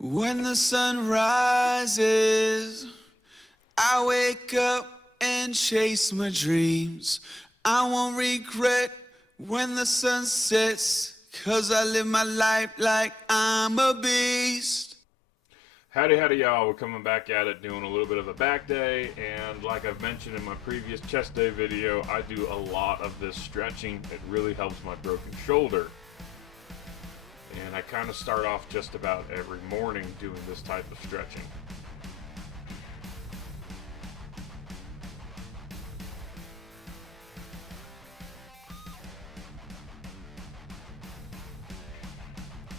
When the sun rises, I wake up and chase my dreams. I won't regret when the sun sets, 'cause I live my life like I'm a beast. Howdy, y'all. We're coming back at it doing a little bit of a back day, and like I've mentioned in my previous chest day video, I do a lot of this stretching. It really helps my broken shoulder. And I kind of start off just about every morning doing this type of stretching.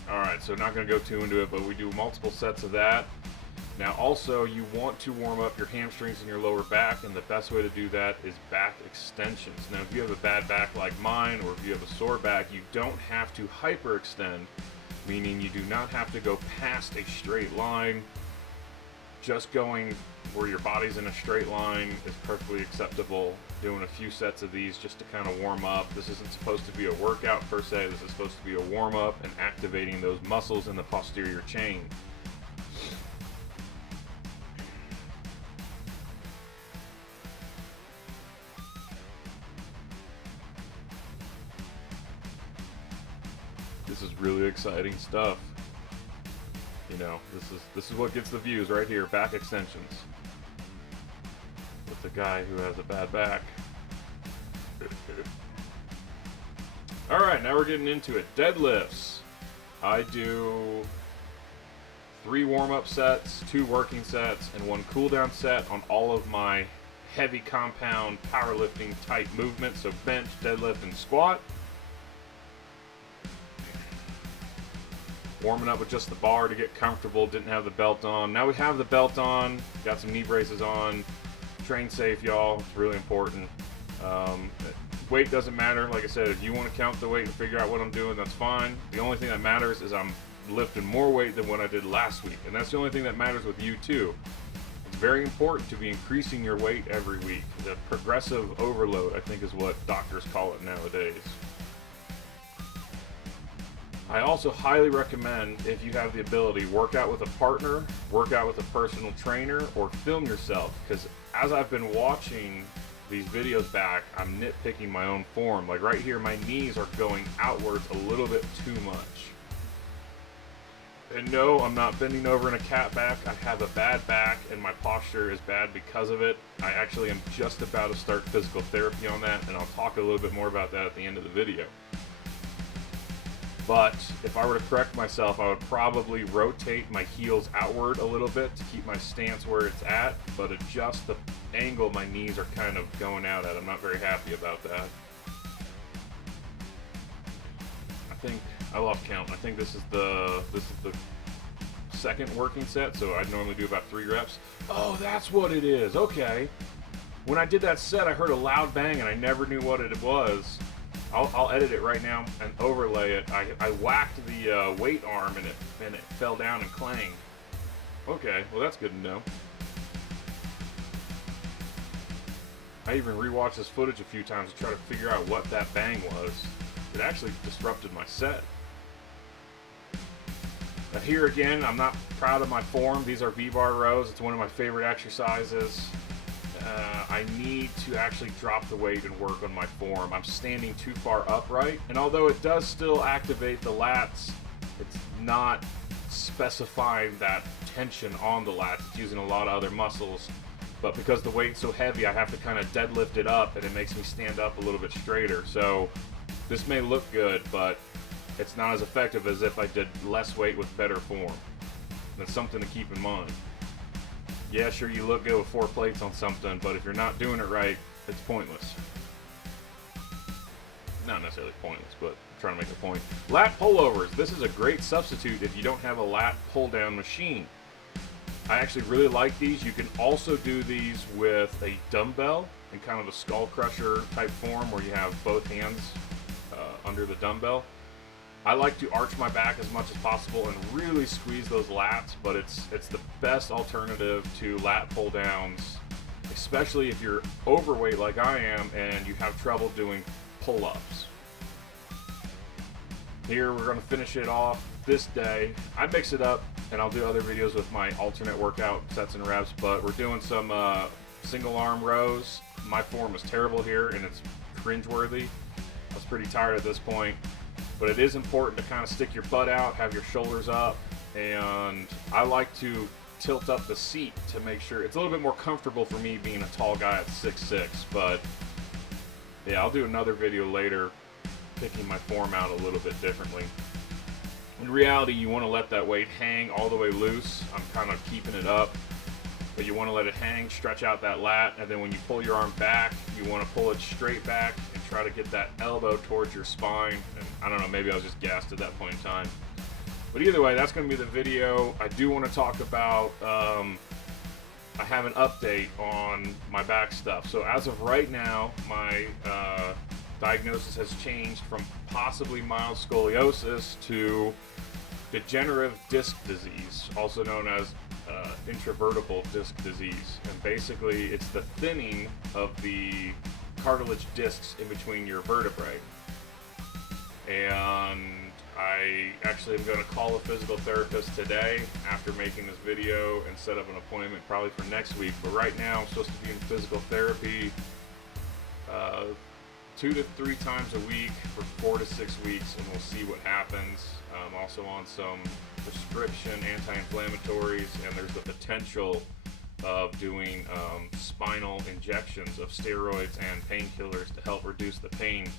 Alright, so not going to go too into it, but we do multiple sets of that. Now also, you want to warm up your hamstrings and your lower back, and the best way to do that is back extensions. Now if you have a bad back like mine, or if you have a sore back, you don't have to hyperextend, meaning you do not have to go past a straight line. Just going where your body's in a straight line is perfectly acceptable. Doing a few sets of these just to kind of warm up. This isn't supposed to be a workout per se, this is supposed to be a warm up and activating those muscles in the posterior chain. This is really exciting stuff. You know, this is what gets the views right here, back extensions. With the guy who has a bad back. Alright, now we're getting into it. Deadlifts. I do 3 warm-up sets, 2 working sets, and 1 cool-down set on all of my heavy compound powerlifting type movements, so bench, deadlift, and squat. Warming up with just the bar to get comfortable, didn't have the belt on. Now we have the belt on, got some knee braces on. Train safe, y'all, it's really important. Weight doesn't matter, like I said, if you want to count the weight and figure out what I'm doing, that's fine. The only thing that matters is I'm lifting more weight than what I did last week, and that's the only thing that matters with you too. It's very important to be increasing your weight every week. The progressive overload, I think, is what doctors call it nowadays. I also highly recommend, if you have the ability, work out with a partner, work out with a personal trainer, or film yourself, because as I've been watching these videos back, I'm nitpicking my own form. Like right here, my knees are going outwards a little bit too much. And no, I'm not bending over in a cat back. I have a bad back, and my posture is bad because of it. I actually am just about to start physical therapy on that, and I'll talk a little bit more about that at the end of the video. But if I were to correct myself, I would probably rotate my heels outward a little bit to keep my stance where it's at, but adjust the angle my knees are kind of going out at. I'm not very happy about that. I think I lost count. I think this is the second working set, so I'd normally do about 3 reps. Oh, that's what it is. Okay. When I did that set, I heard a loud bang, and I never knew what it was. I'll edit it right now and overlay it. I whacked the weight arm, and it fell down and clanged. Okay, well that's good to know. I even rewatched this footage a few times to try to figure out what that bang was. It actually disrupted my set. Now here again, I'm not proud of my form. These are V-bar rows. It's one of my favorite exercises. I need to actually drop the weight and work on my form. I'm standing too far upright, and although it does still activate the lats, it's not specifying that tension on the lats. It's using a lot of other muscles, but because the weight's so heavy, I have to kind of deadlift it up, and it makes me stand up a little bit straighter. So this may look good, but it's not as effective as if I did less weight with better form. That's something to keep in mind. Yeah, sure, you look good with 4 plates on something, but if you're not doing it right, it's pointless. Not necessarily pointless, but I'm trying to make a point. Lat pullovers. This is a great substitute if you don't have a lat pull-down machine. I actually really like these. You can also do these with a dumbbell in kind of a skull crusher type form where you have both hands under the dumbbell. I like to arch my back as much as possible and really squeeze those lats, but it's the best alternative to lat pull downs, especially if you're overweight like I am and you have trouble doing pull-ups. Here we're going to finish it off this day. I mix it up and I'll do other videos with my alternate workout sets and reps, but we're doing some single arm rows. My form is terrible here, and it's cringeworthy. I was pretty tired at this point, but it is important to kind of stick your butt out, have your shoulders up, and I like to tilt up the seat to make sure it's a little bit more comfortable for me being a tall guy at 6'6", but yeah, I'll do another video later picking my form out a little bit differently. In reality, you want to let that weight hang all the way loose. I'm kind of keeping it up, but you want to let it hang, stretch out that lat, and then when you pull your arm back, you want to pull it straight back and try to get that elbow towards your spine. And I don't know, maybe I was just gassed at that point in time. But either way, that's going to be the video. I do want to talk about, I have an update on my back stuff. So as of right now, my diagnosis has changed from possibly mild scoliosis to degenerative disc disease, also known as intravertebral disc disease. And basically, it's the thinning of the cartilage discs in between your vertebrae. And I actually am going to call a physical therapist today after making this video and set up an appointment probably for next week. But right now, I'm supposed to be in physical therapy 2 to 3 times a week for 4 to 6 weeks, and we'll see what happens. I'm also on some prescription anti-inflammatories, and there's the potential of doing spinal injections of steroids and painkillers to help reduce the pain.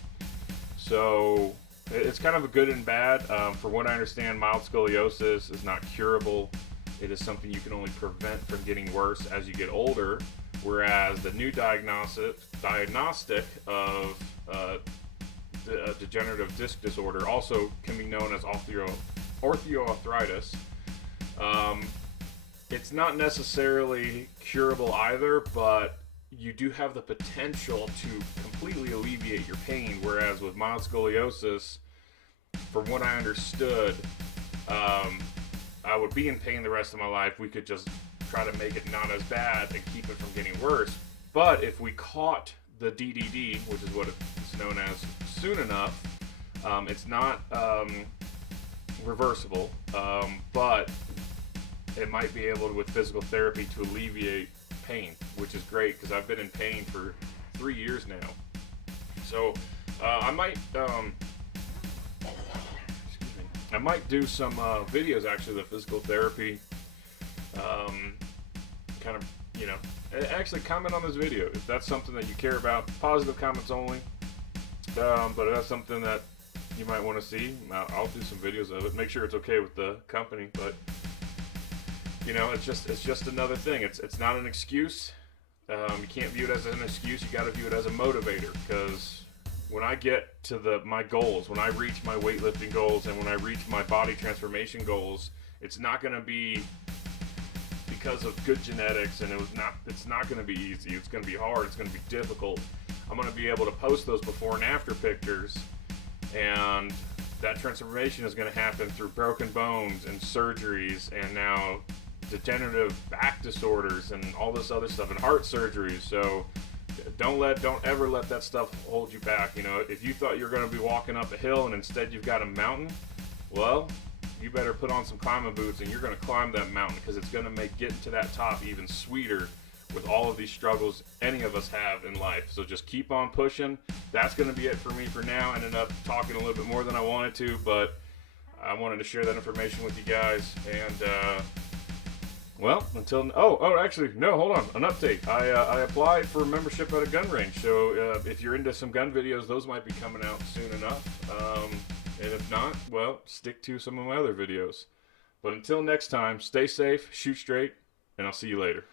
So it's kind of a good and bad. From what I understand, mild scoliosis is not curable. It is something you can only prevent from getting worse as you get older, whereas the new diagnostic of degenerative disc disorder also can be known as osteoarthritis. It's not necessarily curable either, but you do have the potential to completely alleviate your pain, whereas with mild scoliosis, from what I understood, I would be in pain the rest of my life. We could just try to make it not as bad and keep it from getting worse. But if we caught the DDD, which is what it's known as, soon enough, it's not reversible, but it might be able to, with physical therapy, to alleviate pain, which is great because I've been in pain for 3 years now. So I might do some videos actually with physical therapy. Kind of, you know, actually comment on this video if that's something that you care about. Positive comments only. But if that's something that you might want to see, I'll do some videos of it. Make sure it's okay with the company, but you know, it's just another thing. It's not an excuse. You can't view it as an excuse. You got to view it as a motivator, because when I get to my goals, when I reach my weightlifting goals, and when I reach my body transformation goals, it's not going to be because of good genetics, and it's not going to be easy. It's going to be hard. It's going to be difficult. I'm going to be able to post those before and after pictures, and that transformation is going to happen through broken bones and surgeries, and now degenerative back disorders and all this other stuff, and heart surgeries. So don't ever let that stuff hold you back. You know, if you thought you were going to be walking up a hill and instead you've got a mountain, well, you better put on some climbing boots and you're going to climb that mountain, because it's going to make getting to that top even sweeter with all of these struggles any of us have in life. So just keep on pushing. That's going to be it for me for now. I ended up talking a little bit more than I wanted to, but I wanted to share that information with you guys. And well, actually, no, hold on, an update. I applied for membership at a gun range, so if you're into some gun videos, those might be coming out soon enough. And if not, well, stick to some of my other videos. But until next time, stay safe, shoot straight, and I'll see you later.